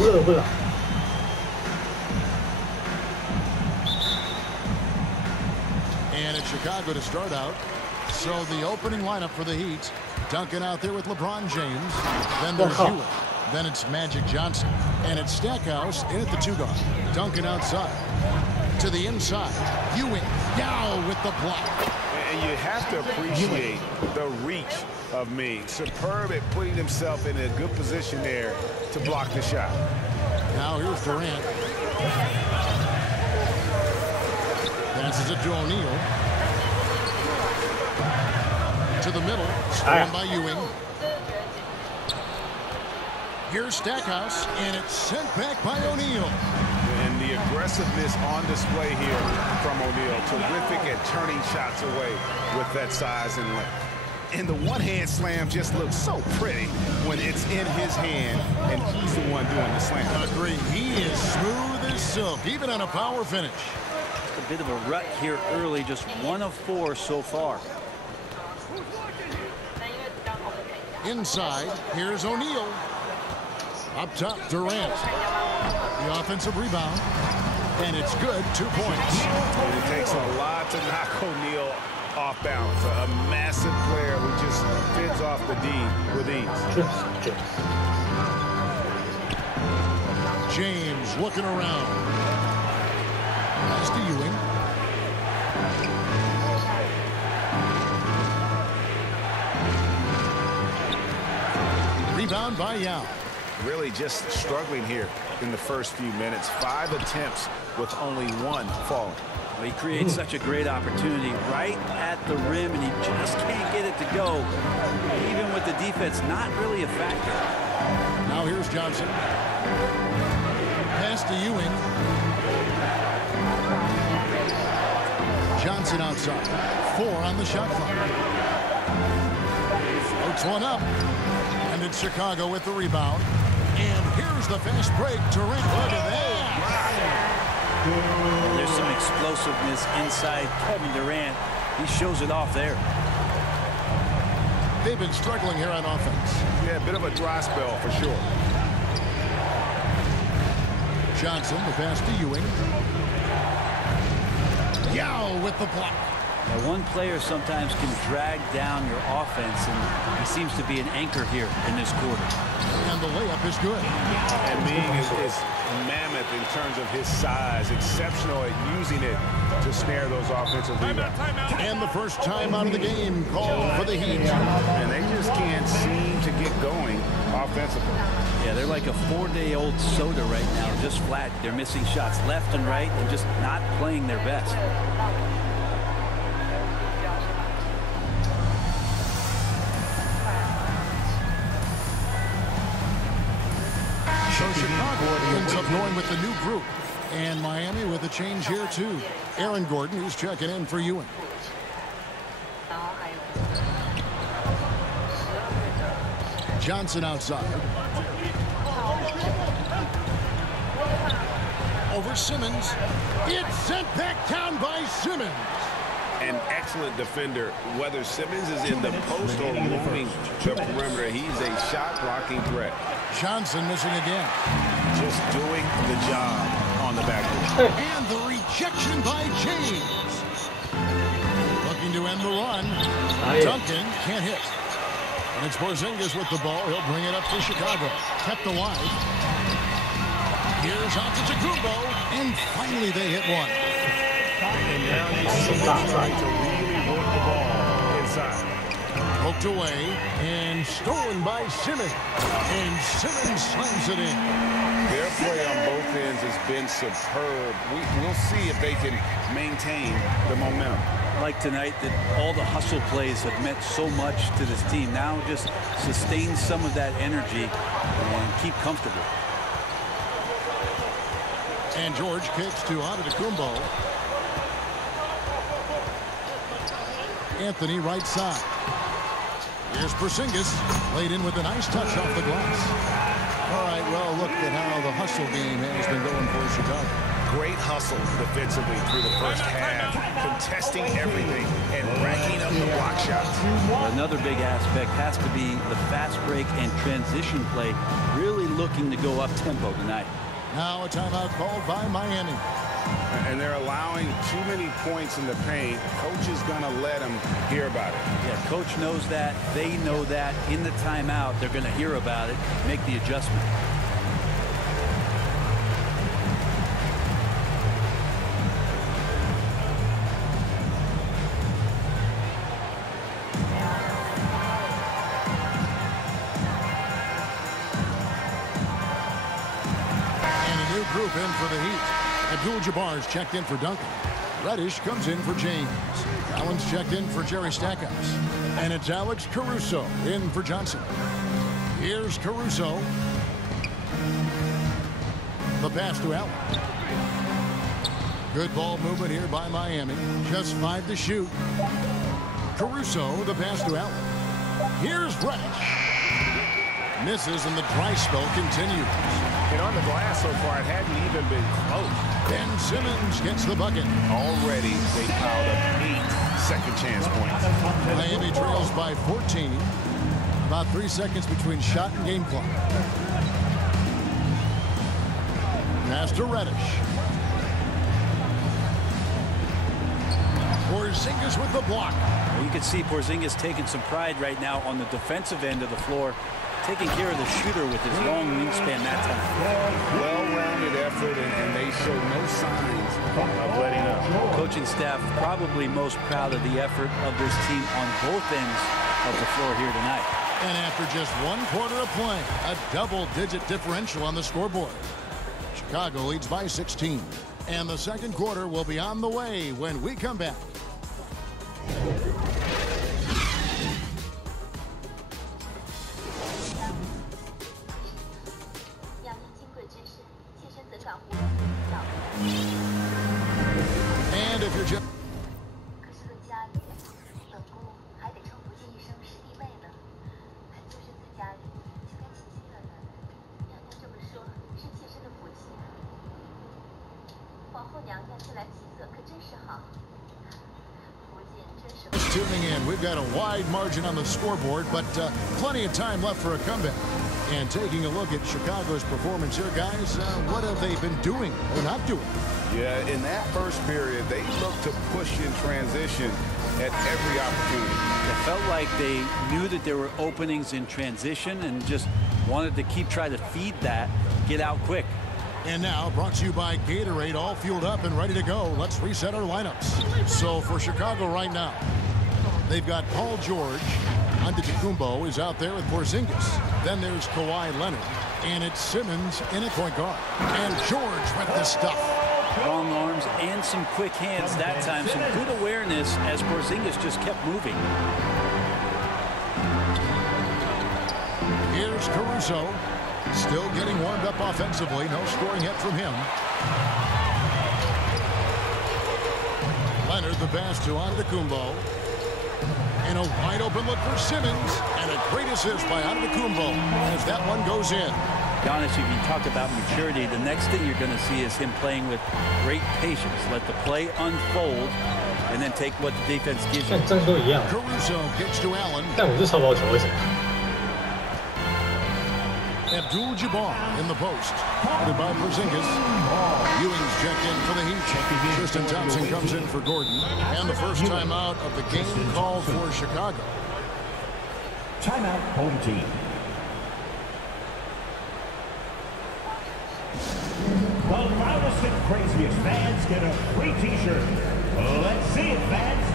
And it's Chicago to start out. So the opening lineup for the Heat. Duncan out there with LeBron James. Then there's Ewing. Then it's Magic Johnson. And it's Stackhouse in at the 2-guard. Duncan outside. To the inside. Ewing. Yao with the block. And you have to appreciate the reach of Ming. Superb at putting himself in a good position there to block the shot. Now here's Durant. Passes it to O'Neal. To the middle. Stolen by Ewing. Here's Stackhouse, and it's sent back by O'Neal. And the aggressiveness on display here from O'Neal. Terrific at turning shots away with that size and length. And the one-hand slam just looks so pretty when it's in his hand, and he's the one doing the slam. Agree. He is smooth as silk, even on a power finish. Just a bit of a rut here early, just 1 of 4 so far. Inside, here's O'Neal. Up top, Durant. The offensive rebound. And it's good, 2 points. And it takes a lot to knock O'Neal off balance. A massive player who just fends off the D with ease. James looking around. Pass to Ewing. Rebound by Yao. Really just struggling here in the first few minutes. 5 attempts with only 1 falling. Well, he creates such a great opportunity right at the rim, and he just can't get it to go. Even with the defense not really a factor. Now here's Johnson. Pass to Ewing. Johnson outside. 4 on the shot clock. Floats one up. And it's Chicago with the rebound. And here's the fast break. Durant, look at that. There's some explosiveness inside Kevin Durant. He shows it off there. They've been struggling here on offense. Yeah, a bit of a dry spell for sure. Johnson, the pass to Ewing. Yao with the block. Now, one player sometimes can drag down your offense, and he seems to be an anchor here in this quarter. And the layup is good. And Ming is mammoth in terms of his size, exceptional at using it to snare those offensive rebounds. And the first time out of the game called for the Heat. And they just can't seem to get going offensively. Yeah, they're like a 4-day-old soda right now, just flat. They're missing shots left and right and just not playing their best. So Chicago ends up going with the new group. And Miami with a change here, too. Aaron Gordon, who's checking in for Ewing. Johnson outside. Over Simmons. It's sent back down by Simmons. An excellent defender, whether Simmons is in the post or moving the perimeter. He's a shot-blocking threat. Johnson missing again. Just doing the job on the backboard. And the rejection by James. Looking to end the run. Duncan can't hit. And it's Porzingis with the ball. He'll bring it up to Chicago. Kept alive. Here's Antetokounmpo. And finally they hit one. And now you see him trying to really work the ball inside. Poked away and stolen by Simmons. And Simmons slams it in. Their play on both ends has been superb. We'll see if they can maintain the momentum. Like tonight, that all the hustle plays have meant so much to this team. Now just sustain some of that energy and keep comfortable. And George kicks to Antetokounmpo. Anthony right side. Here's Porzingis. Laid in with a nice touch off the glass. All right, well, look at how the hustle game has been going for Chicago. Great hustle defensively through the first half, contesting everything and racking up the block shots. Another big aspect has to be the fast break and transition play. Really looking to go up tempo tonight. Now a timeout called by Miami. And they're allowing too many points in the paint. Coach is going to let them hear about it. Yeah, coach knows that. They know that. In the timeout, they're going to hear about it, make the adjustment. Group in for the Heat. Abdul-Jabbar's checked in for Duncan. Reddish comes in for James. Allen's checked in for Jerry Stackhouse. And it's Alex Caruso in for Johnson. Here's Caruso. The pass to Allen. Good ball movement here by Miami. Just 5 to shoot. Caruso, the pass to Allen. Here's Reddish. Misses and the dry spell continues. And on the glass so far, it hadn't even been close. Ben Simmons gets the bucket. Already, they piled up 8 second chance points. Miami trails by 14. About 3 seconds between shot and game clock. Pass to Reddish. Porzingis with the block. Well, you can see Porzingis taking some pride right now on the defensive end of the floor, taking care of the shooter with his long wingspan that time. Well-rounded effort, and they show no signs of letting up. Coaching staff probably most proud of the effort of this team on both ends of the floor here tonight. And after just 1 quarter of play, a double-digit differential on the scoreboard. Chicago leads by 16. And the second quarter will be on the way when we come back. And if you're just tuning in, we've got a wide margin on the scoreboard, but plenty of time left for a comeback. And taking a look at Chicago's performance here, guys, what have they been doing or not doing? Yeah, in that first period, they looked to push in transition at every opportunity. It felt like they knew that there were openings in transition and just wanted to trying to feed that, get out quick. And now, brought to you by Gatorade, all fueled up and ready to go. Let's reset our lineups. So for Chicago right now, they've got Paul George. Antetokounmpo is out there with Porzingis. Then there's Kawhi Leonard. And it's Simmons in at point guard. And George with the stuff. Long arms and some quick hands that time. Some good awareness as Porzingis just kept moving. Here's Caruso. Still getting warmed up offensively. No scoring hit from him. Leonard the pass to Antetokounmpo. And a wide open look for Simmons. And a great assist by Antetokounmpo as that one goes in. Giannis, if you talk about maturity, the next thing you're going to see is him playing with great patience. Let the play unfold and then take what the defense gives you. Caruso kicks to Allen. Abdul-Jabbar in the post. Guarded by Porzingis. Ewing's checked in for the Heat. Tristan Thompson comes in for Gordon. And the first timeout of the game called for Chicago. Timeout, home team. The loudest and craziest fans get a free t-shirt. Let's see it, fans.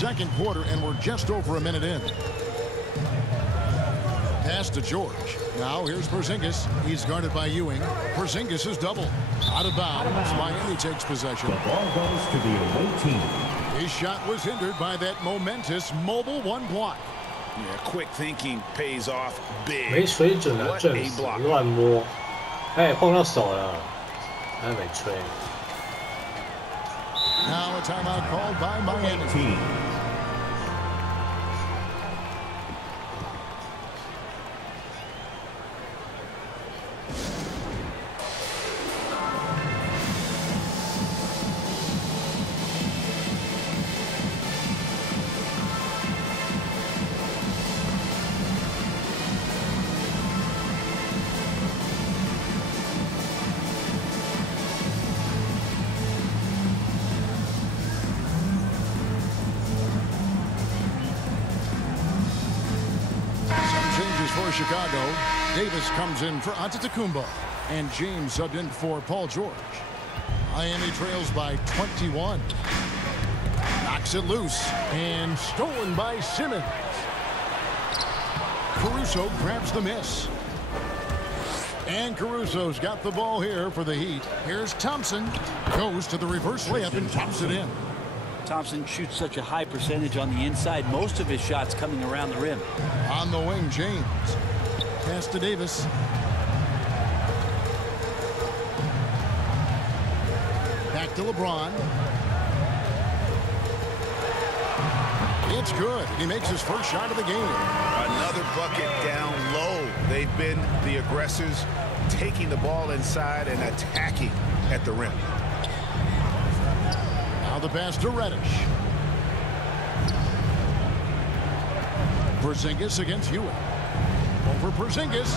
second quarter, and we're just over a minute in. Pass to George. Now here's Porzingis. He's guarded by Ewing. Porzingis is double. Out of bounds. Miami takes possession. The ball goes to the away team. His shot was hindered by that momentous mobile one block. Yeah, quick thinking pays off big. 没水准啊， What 正 a 死 block. 乱摸，哎，碰到手了，还没吹。 Now a timeout called by Miami. Team. For Chicago, Davis comes in for Antetokounmpo, and James subbed in for Paul George. Miami trails by 21. Knocks it loose and stolen by Simmons. Caruso grabs the miss. And Caruso's got the ball here for the Heat. Here's Thompson. Goes to the reverse layup and taps it in. Thompson shoots such a high percentage on the inside. Most of his shots coming around the rim. On the wing, James. Pass to Davis. Back to LeBron. It's good. He makes his first shot of the game. Another bucket down low. They've been the aggressors, taking the ball inside and attacking at the rim. Now the pass to Reddish. Porzingis against Ewing. Over Porzingis.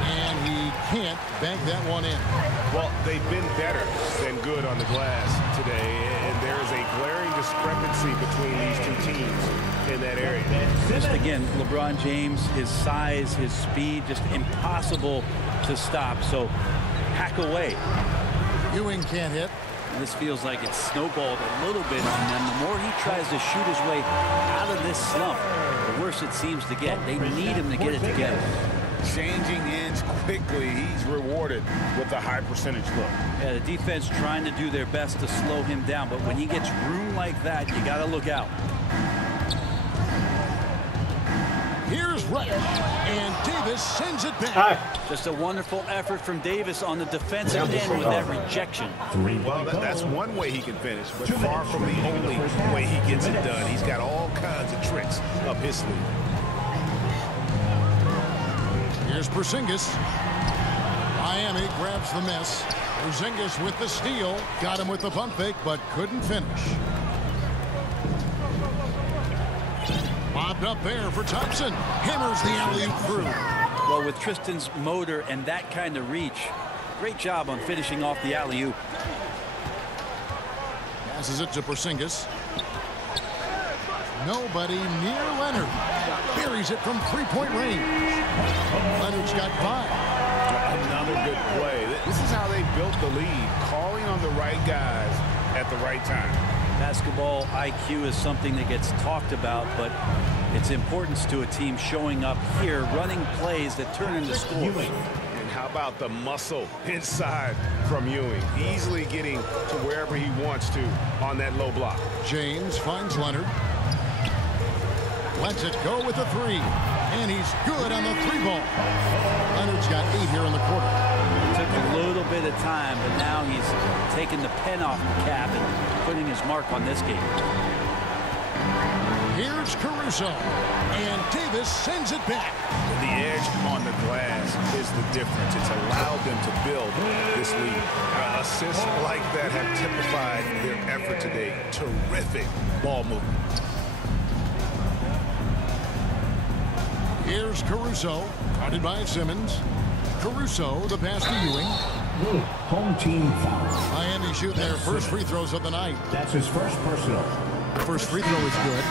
And he can't bank that one in. Well, they've been better than good on the glass today, and there's a glaring discrepancy between these two teams in that area. Just again, LeBron James, his size, his speed, just impossible to stop. So hack away. Ewing can't hit. This feels like it's snowballed a little bit on them. The more he tries to shoot his way out of this slump, the worse it seems to get. They need him to get it together. Changing ends quickly, he's rewarded with a high percentage look. Yeah, the defense trying to do their best to slow him down, but when he gets room like that, you got to look out. Here's Reddish, and Davis sends it back. Just a wonderful effort from Davis on the defensive end with that rejection. Well, that's one way he can finish, but far from the only way he gets it done. He's got all kinds of tricks up his sleeve. Here's Porzingis. Miami grabs the miss. Porzingis with the steal. Got him with the pump fake, but couldn't finish. Lobbed up there for Thompson. Hammers the alley-oop through. Well, with Tristan's motor and that kind of reach, great job on finishing off the alley-oop. Passes it to Porzingis. Nobody near Leonard. Buries it from three-point range. Leonard's got 5. Another good play. This is how they built the lead, calling on the right guys at the right time. Basketball IQ is something that gets talked about, but its importance to a team showing up here, running plays that turn into scores. And how about the muscle inside from Ewing? Easily getting to wherever he wants to on that low block. James finds Leonard. Lets it go with the 3. And he's good on the 3-ball. Leonard's got 8 here in the quarter. Took a little bit of time, but now he's taking the pen off the cap and putting his mark on this game. Here's Caruso. And Davis sends it back. The edge on the glass is the difference. It's allowed them to build this lead. Assists like that have typified their effort today. Terrific ball movement. Here's Caruso, guarded by Simmons. Caruso, the pass to Ewing. Home team foul. Miami shooting their first free throws of the night. That's his first personal. The first free throw is good.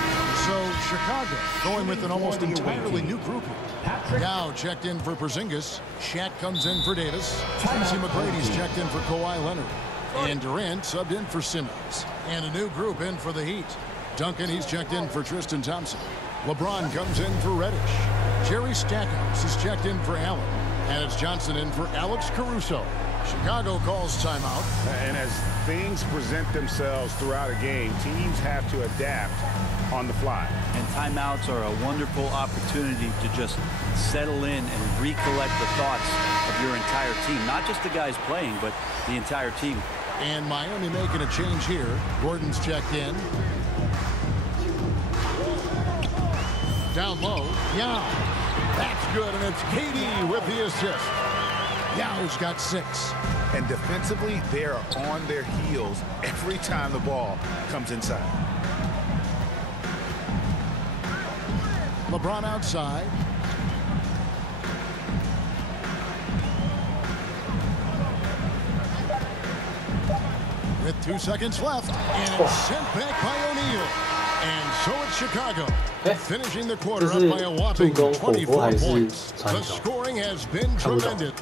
So Chicago going with an almost entirely new group here. Now checked in for Porzingis. Shaq comes in for Davis. Tracy McGrady's checked in for Kawhi Leonard. And Durant subbed in for Simmons. And a new group in for the Heat. Duncan, he's checked in for Tristan Thompson. LeBron comes in for Reddish. Jerry Stackhouse is checked in for Allen. And it's Johnson in for Alex Caruso. Chicago calls timeout. And as things present themselves throughout a game, teams have to adapt on the fly. And timeouts are a wonderful opportunity to just settle in and recollect the thoughts of your entire team. Not just the guys playing, but the entire team. And Miami making a change here. Gordon's checked in. Down low. Yao. That's good, and it's KD with the assist. Yao's got 6. And defensively, they are on their heels every time the ball comes inside. LeBron outside. With 2 seconds left, and it's sent back by O'Neal. And so it's Chicago, finishing the quarter up by a whopping 24 points. The scoring has been tremendous.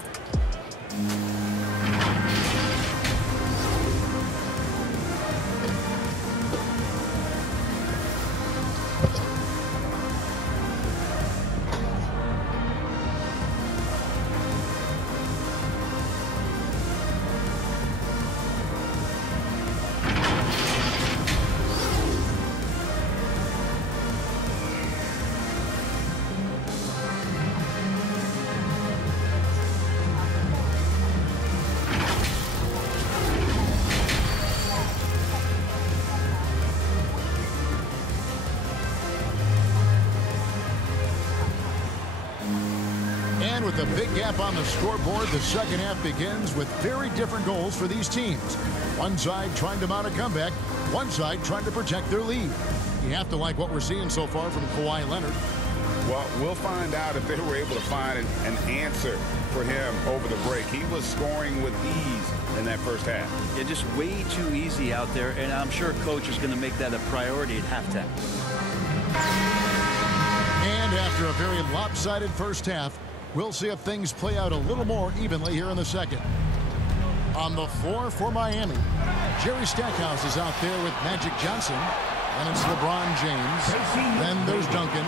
With a big gap on the scoreboard, the second half begins with very different goals for these teams. One side trying to mount a comeback, one side trying to protect their lead. You have to like what we're seeing so far from Kawhi Leonard. Well, we'll find out if they were able to find an answer for him over the break. He was scoring with ease in that first half. Yeah, just way too easy out there, and I'm sure Coach is going to make that a priority at halftime. And after a very lopsided first half, we'll see if things play out a little more evenly here in the second. On the floor for Miami, Jerry Stackhouse is out there with Magic Johnson. And it's LeBron James. Then there's Duncan.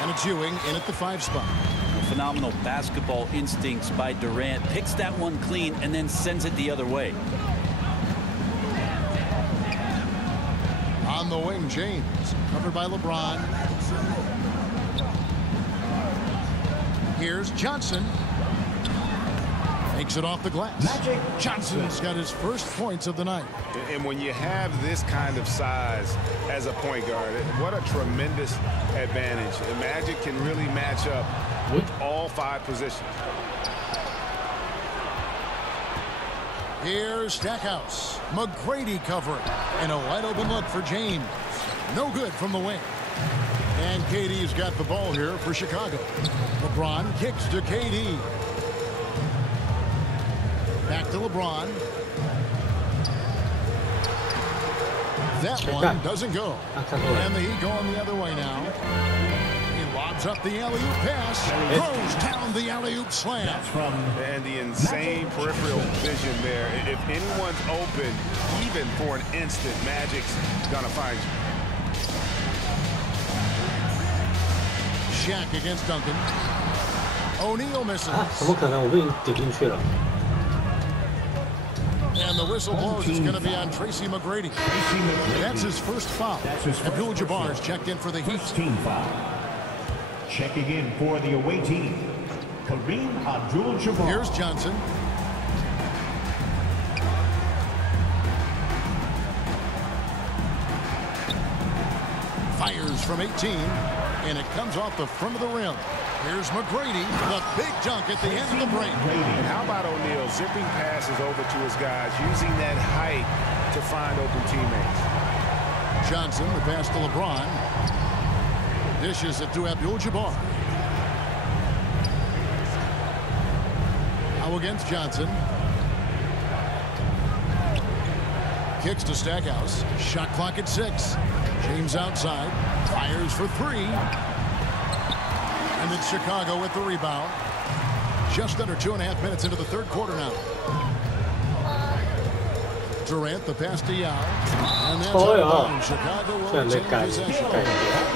And it's Ewing in at the 5 spot. Phenomenal basketball instincts by Durant. Picks that one clean and then sends it the other way. On the wing, James. Covered by LeBron. Here's Johnson. Makes it off the glass. Magic Johnson's got his first points of the night. And when you have this kind of size as a point guard, what a tremendous advantage. And Magic can really match up with all 5 positions. Here's Stackhouse. McGrady covering. And a wide open look for James. No good from the wing. And KD's got the ball here for Chicago. LeBron kicks to KD. Back to LeBron. That one doesn't go. And the Heat going the other way now. He lobs up the alley-oop pass. Throws down the alley-oop slam. And the insane peripheral vision there. If anyone's open, even for an instant, Magic's gonna find you. Shaq against Duncan. O'Neal misses. 怎么可能？我被你顶进去了。 And the whistle blows. It's going to be on Tracy McGrady. That's his first foul. Abdul-Jabbar is checked in for the Heat. Team foul. Checking in for the away team, Kareem Abdul-Jabbar. Here's Johnson. Fires from 18. And it comes off the front of the rim. Here's McGrady, the big dunk at the end of the break. And how about O'Neal zipping passes over to his guys, using that height to find open teammates. Johnson, the pass to LeBron. Dishes it to Abdul-Jabbar. Now against Johnson. Kicks to Stackhouse. Shot clock at 6. James outside. Fires for 3. And it's Chicago with the rebound. Just under 2.5 minutes into the third quarter now. Durant, the pass to Yao. And that's Oh, out yeah. of bounds. Chicago will 这样的 retain 改 possession. 改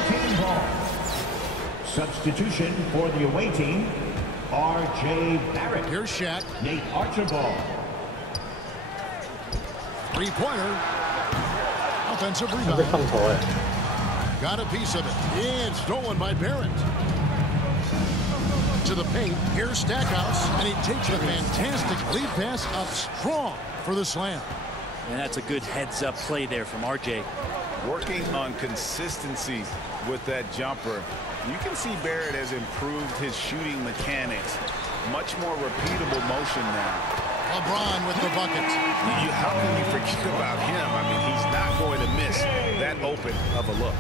Taking ball. Substitution for the away team, R.J. Barrett. Here's Shaq. Nate Archibald. Three-pointer. Offensive 被 rebound. 放头哎， Got a piece of it. And stolen by Barrett. To the paint. Here's Stackhouse. And he takes a fantastic lead pass up strong for the slam. And that's a good heads-up play there from RJ. Working on consistency with that jumper. You can see Barrett has improved his shooting mechanics. Much more repeatable motion now. LeBron with the bucket. How can you forget about him? I mean, he's not going to miss that open of a look.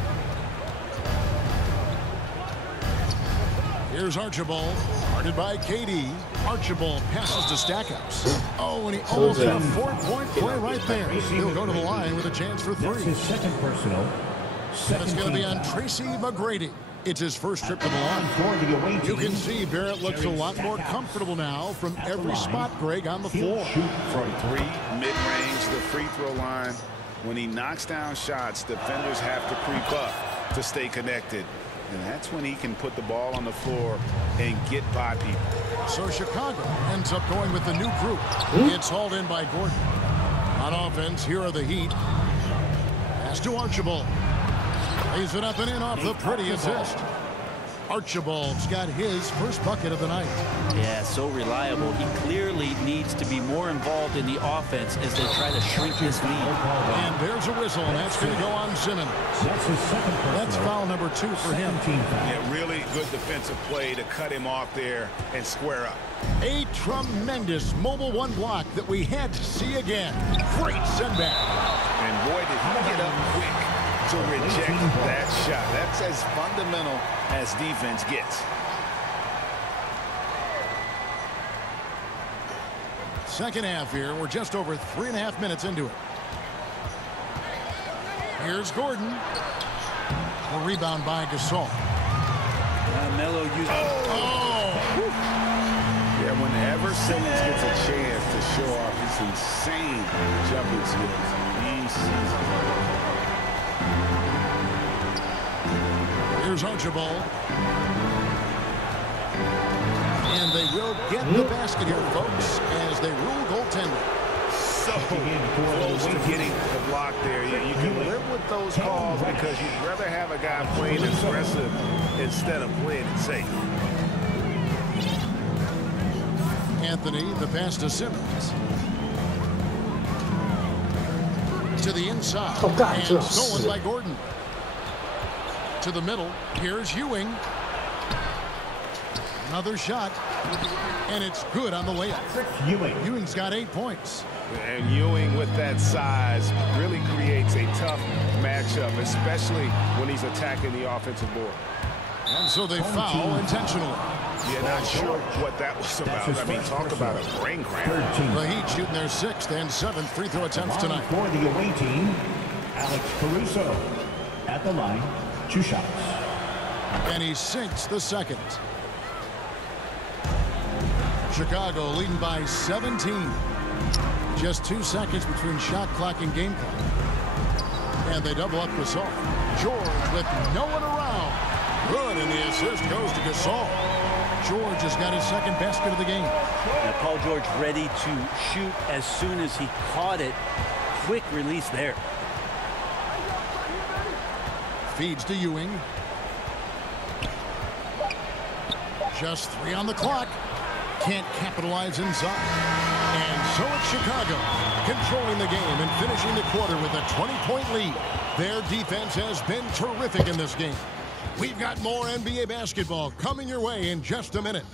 Here's Archibald. Guarded by KD. Archibald passes to Stackhouse. Oh, and he almost had a 4-point play right there. He'll go to the line with a chance for That's three. his second personal. It's going to be on Tracy McGrady. It's his first trip to the line. For the away You team, can see Barrett looks a lot more comfortable now from every spot, Greg, on the he'll floor. shoot From three, mid-range, the free throw line. When he knocks down shots, defenders have to creep up to stay connected. And that's when he can put the ball on the floor and get by people. So Chicago ends up going with the new group. It's hauled in by Gordon. On offense, here are the Heat. Pass to Archibald. Lays it up and in off the pretty assist. Archibald's got his first bucket of the night. Yeah, so reliable. He clearly needs to be more involved in the offense as they try to shrink his lead. And there's a whistle, and that's going to go on Simmons. That's his second personal. That's foul number 2 for him. 17 foul. Yeah, really good defensive play to cut him off there and square up. A tremendous mobile one block that we had to see again. Great sendback. And boy, did he get up quick to reject that shot. That's as fundamental as defense gets. Second half here. We're just over 3.5 minutes into it. Here's Gordon. A rebound by Gasol. Melo used. Yeah, whenever Simmons gets a chance to show off his insane jumping skills, he sees it. Here's Archibald. And they will get the basket here, folks, as they rule goaltender. So close to getting the block there. You can live with those calls because you'd rather have a guy playing aggressive instead of playing it safe. Anthony, the pass to Simmons. To the inside. Oh, God, and just- stolen by Gordon. To the middle. Here's Ewing. Another shot. And it's good on the layup. Ewing. Ewing's got 8 points. And Ewing with that size really creates a tough matchup, especially when he's attacking the offensive board. And so they foul intentionally. Yeah, not sure what that was about. I mean, talk about a brain cramp. 13. The Heat shooting their 6th and 7th free throw attempts tonight. For the away team, Alex Caruso. At the line, 2 shots. And he sinks the second. Chicago leading by 17. Just 2 seconds between shot clock and game clock. And they double up Gasol. George with no one around. Good, and the assist goes to Gasol. George has got his second basket of the game. Now Paul George ready to shoot as soon as he caught it. Quick release there. Feeds to Ewing. Just 3 on the clock. Can't capitalize inside. And so it's Chicago controlling the game and finishing the quarter with a 20-point lead. Their defense has been terrific in this game. We've got more NBA basketball coming your way in just a minute.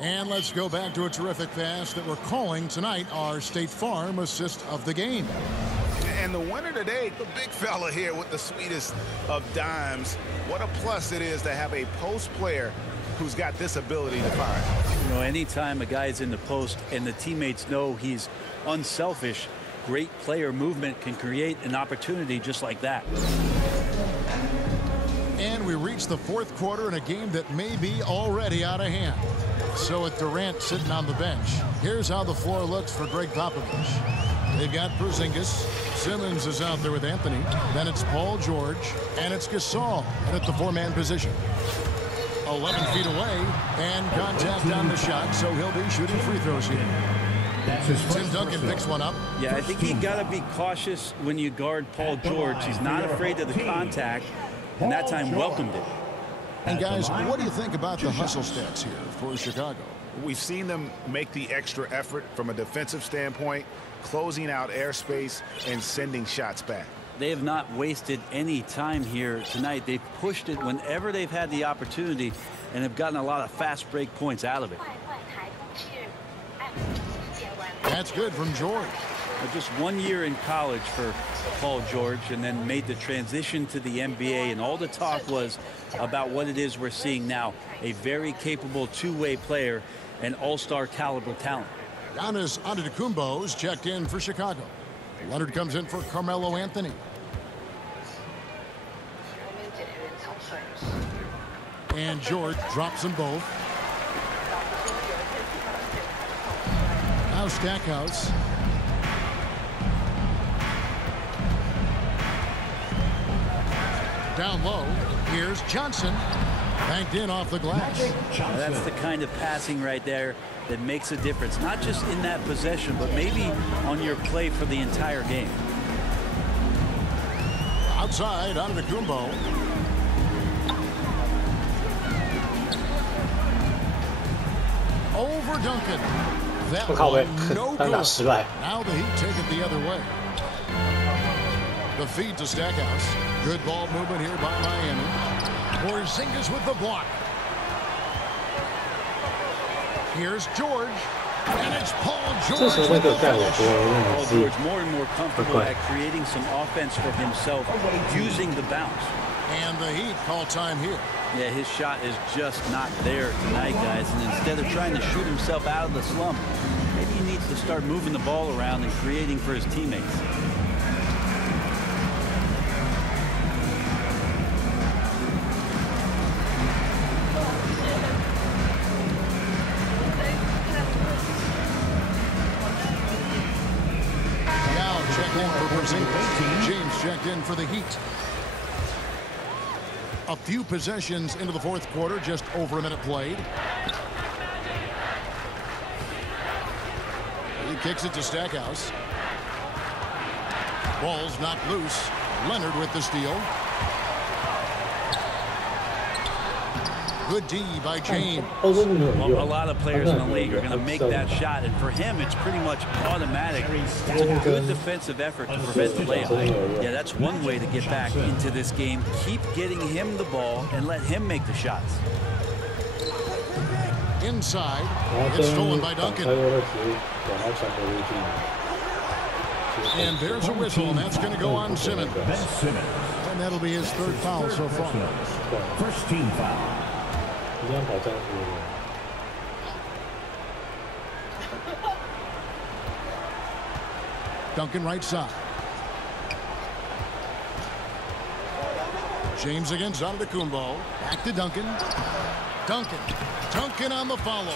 And let's go back to a terrific pass that we're calling tonight our State Farm assist of the game. And the winner today, the big fella here with the sweetest of dimes. What a plus it is to have a post player who's got this ability to find. You know, anytime a guy's in the post and the teammates know he's unselfish, great player movement can create an opportunity just like that. And we reach the fourth quarter in a game that may be already out of hand. So with Durant sitting on the bench, here's how the floor looks for Greg Popovich. They've got Porzingis. Simmons is out there with Anthony. Then it's Paul George. And it's Gasol at the four-man position. 11 feet away. And contact on the shot, so he'll be shooting free throws here. Tim Duncan picks one up. Yeah, I think you got to be cautious when you guard Paul George. He's not afraid of the contact, and that time welcomed it. And guys, what do you think about the hustle stats here for Chicago? We've seen them make the extra effort from a defensive standpoint, closing out airspace and sending shots back. They have not wasted any time here tonight. They've pushed it whenever they've had the opportunity and have gotten a lot of fast break points out of it. That's good from George. Just 1 year in college for Paul George, and then made the transition to the NBA, and all the talk was about what it is we're seeing now. A very capable two-way player and all-star caliber talent. Giannis Antetokounmpo's checked in for Chicago. Leonard comes in for Carmelo Anthony. And George drops them both. Now Stackhouse. Down low. Here's Johnson. Banked in off the glass. That's the kind of passing right there that makes a difference, not just in that possession, but maybe on your play for the entire game. Outside, Antetokounmpo. Over Duncan. That one, no good. Now the Heat take it the other way. The feed to Stackhouse. Good ball movement here by Miami. Porzingis with the block. Here's George. And it's Paul George with the finish. Paul George more and more comfortable at creating some offense for himself using the bounce. And the Heat call time here. Yeah, his shot is just not there tonight, guys. And instead of trying to shoot himself out of the slump, maybe he needs to start moving the ball around and creating for his teammates. James checked in for the Heat. A few possessions into the fourth quarter, just over a minute played. He kicks it to Stackhouse. Ball's knocked loose. Leonard with the steal. Good D by James. Well, a lot of players in the league are going to make that shot, and for him, it's pretty much automatic. It's a good defensive effort to prevent the layup. Yeah, that's one way to get back into this game. Keep getting him the ball and let him make the shots. Inside, it's stolen by Duncan. And there's a whistle, and that's going to go on Simmons. And that'll be his third foul so far. First team foul. Duncan right side. James against Antetokounmpo. Back to Duncan. Duncan on the follow.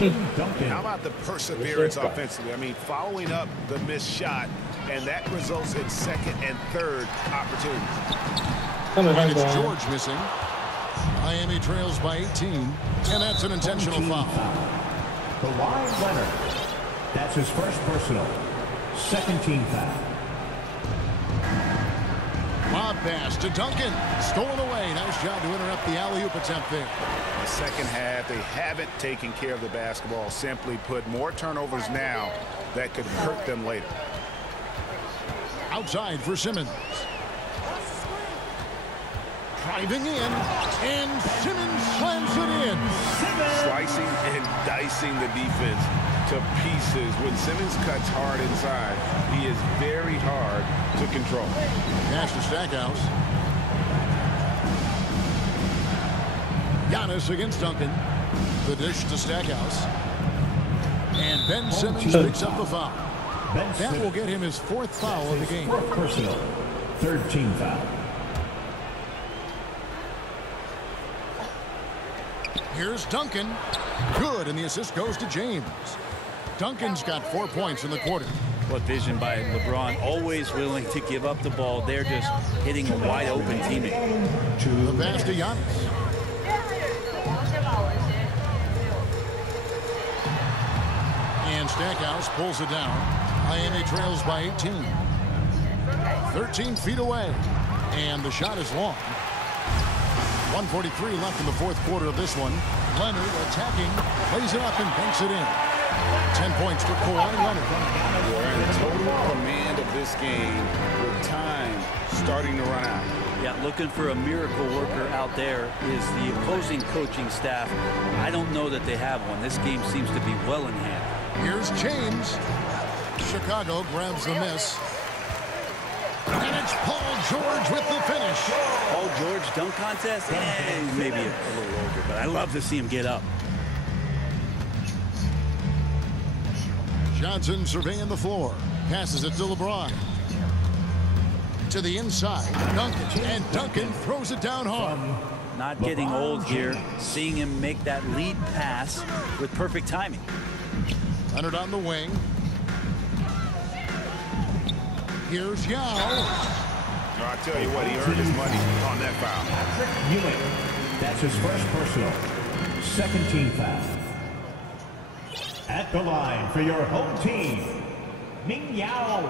How about the perseverance offensively? I mean, following up the missed shot, and that results in second and third opportunities. And it's George missing. Miami trails by 18, and that's an intentional foul. Kawhi Leonard. That's his first personal. Second team foul. Lob pass to Duncan. Stolen away. Nice job to interrupt the alley-oop attempt there. The second half, they haven't taken care of the basketball. Simply put, more turnovers now that could hurt them later. Outside for Simmons. Driving in, and Simmons slams it in. Slicing and dicing the defense to pieces. When Simmons cuts hard inside, he is very hard to control. Pass to Stackhouse. Giannis against Duncan. The dish to Stackhouse. And Ben Simmons picks up the foul. That will get him his fourth foul of the game. Personal. Third team foul. Here's Duncan. Good, and the assist goes to James. Duncan's got 4 points in the quarter. What vision by LeBron, always willing to give up the ball. They're just hitting a wide open teammate. The pass to Giannis. And Stackhouse pulls it down. Miami trails by 18. 13 feet away. And the shot is long. 1:43 left in the fourth quarter of this one. Leonard attacking, plays it up and banks it in. 10 points for Kawhi Leonard. We're in total command of this game with time starting to run out. Yeah, looking for a miracle worker out there is the opposing coaching staff. I don't know that they have one. This game seems to be well in hand. Here's James. Chicago grabs the miss. And it's Paul George with the finish. Paul George dunk contest? Maybe a little over, but I love to see him get up. Johnson surveying the floor. Passes it to LeBron. To the inside. Duncan. And Duncan throws it down hard. Not getting old here. Seeing him make that lead pass with perfect timing. Leonard on the wing. Here's Yao. I tell you what, he earned his money on that foul. Patrick Ewing. That's his first personal. Second team foul. At the line for your home team, Ming Yao.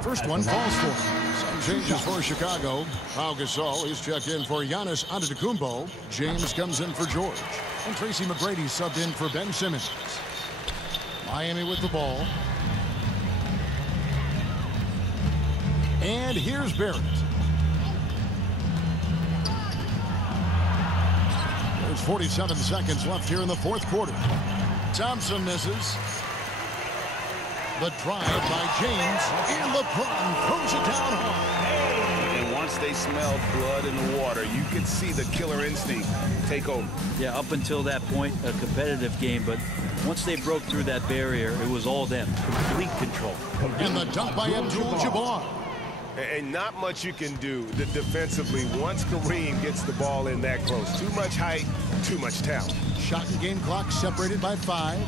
First one falls for him. Some changes for Chicago. Pau Gasol is checked in for Giannis Antetokounmpo. James comes in for George. And Tracy McGrady subbed in for Ben Simmons. Miami with the ball. And here's Barrett. There's 47 seconds left here in the fourth quarter. Thompson misses. The drive by James. And LeBron throws it down hard. And once they smelled blood in the water, you could see the killer instinct take over. Yeah, up until that point, a competitive game, but once they broke through that barrier, it was all them. Complete control. And the dunk by Abdul-Jabbar. And not much you can do defensively once Kareem gets the ball in that close. Too much height, too much talent. Shot and game clock separated by 5.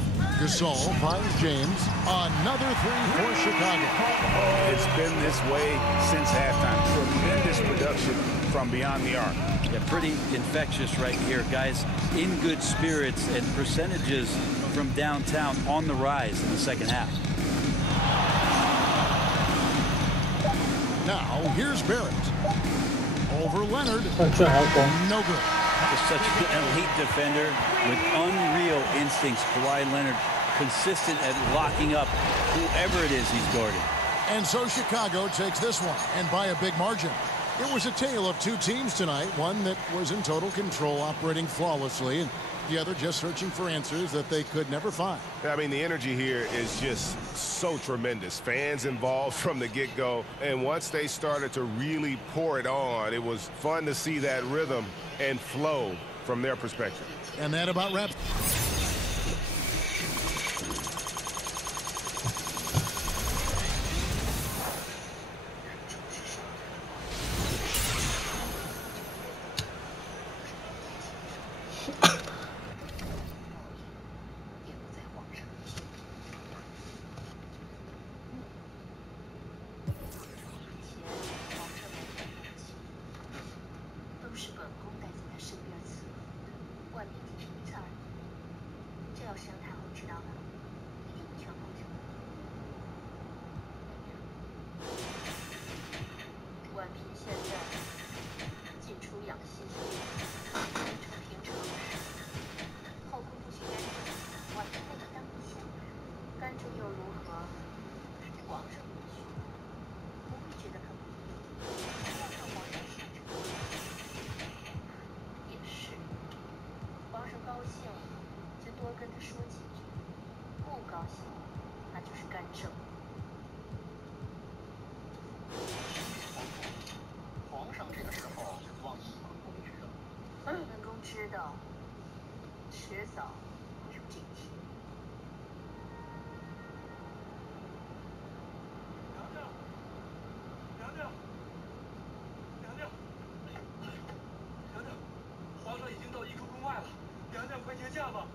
Gasol finds James. Another three for Chicago. It's been this way since halftime. Tremendous production from beyond the arc. Yeah, pretty infectious right here. Guys in good spirits and percentages from downtown on the rise in the second half. Now, here's Barrett. Over Leonard. No good. Just such an elite defender with unreal instincts. Kawhi Leonard consistent at locking up whoever it is he's guarding. And so Chicago takes this one, and by a big margin. It was a tale of two teams tonight, one that was in total control, operating flawlessly, and the other just searching for answers that they could never find. I mean, the energy here is just so tremendous. Fans involved from the get-go, and once they started to really pour it on, it was fun to see that rhythm and flow from their perspective. And that about wraps. 假吧。